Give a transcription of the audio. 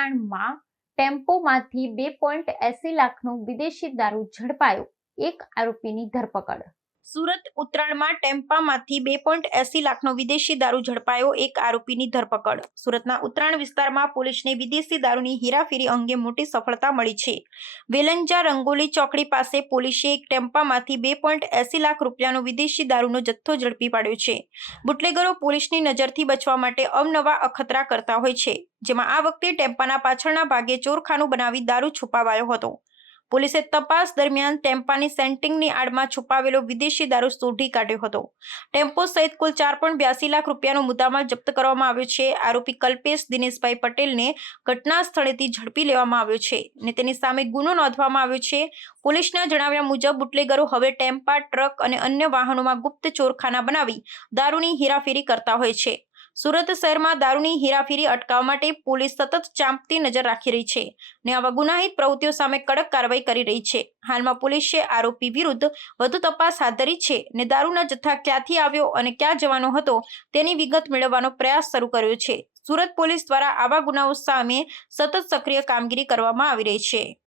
ઉત્તરાયણમાં ટેમ્પોમાંથી 2.80 લાખનો વિદેશી દારૂ ઝડપાયો, એક આરોપીની ધરપકડ। સુરત ઉત્તરાયણમાં ટેમ્પામાંથી 2.80 લાખનો વિદેશી દારૂ ઝડપાયો, એક આરોપીની ધરપકડ। સુરતના ઉત્તરાયણ વિસ્તારમાં પોલીસને વિદેશી દારૂની હેરાફેરી અંગે મોટી સફળતા મળી છે। વેલંજા રંગોલી ચોકડી પાસે પોલીસે એક ટેમ્પામાંથી 2.80 લાખ રૂપિયાનો વિદેશી દારૂનો જથ્થો ઝડપી પાડ્યો છે। બુટલેગરો પોલીસની નજરથી બચવા માટે અવનવા અખતરા કરતા હોય છે, જેમાં આ વખતે ટેમ્પાના પાછળના ભાગે ચોરખાનું બનાવી દારૂ છુપાવાયો હતો। પોલીસે તપાસ દરમિયાન ટેમ્પાની સેન્ટિંગની આડમાં છુપાવેલો વિદેશી દારૂ શોધી કાઢ્યો હતો। ટેમ્પો સહિત કુલ 4.82 લાખ રૂપિયાનો મુદ્દામાલ જપ્ત કરવામાં આવ્યો છે। આરોપી કલ્પેશ દિનેશભાઈ પટેલને ઘટના સ્થળેથી ઝડપી લેવામાં આવ્યો છે અને તેની સામે ગુનો નોંધવામાં આવ્યો છે। પોલીસના જણાવ્યા મુજબ બુટલેગરો હવે ટેમ્પા, ટ્રક અને અન્ય વાહનોમાં ગુપ્ત ચોરખાના બનાવી દારૂની હેરાફેરી કરતા હોય છે। સુરત શહેરમાં દારૂની હેરાફેરી અટકાવવા માટે પોલીસ સતત ચાંપતી નજર રાખી રહી છે અને આવા ગુનાહિત પ્રવૃત્તિઓ સામે કડક કાર્યવાહી કરી રહી છે। હાલમાં પોલીસે આરોપી વિરુદ્ધ વધુ તપાસ હાથ ધરી છે અને દારૂના જથ્થા ક્યાંથી આવ્યો અને ક્યાં જવાનો હતો તેની વિગત મેળવવાનો પ્રયાસ શરૂ કર્યો છે। સુરત પોલીસ દ્વારા આવા ગુનાઓ સામે સતત સક્રિય કામગીરી કરવામાં આવી રહી છે।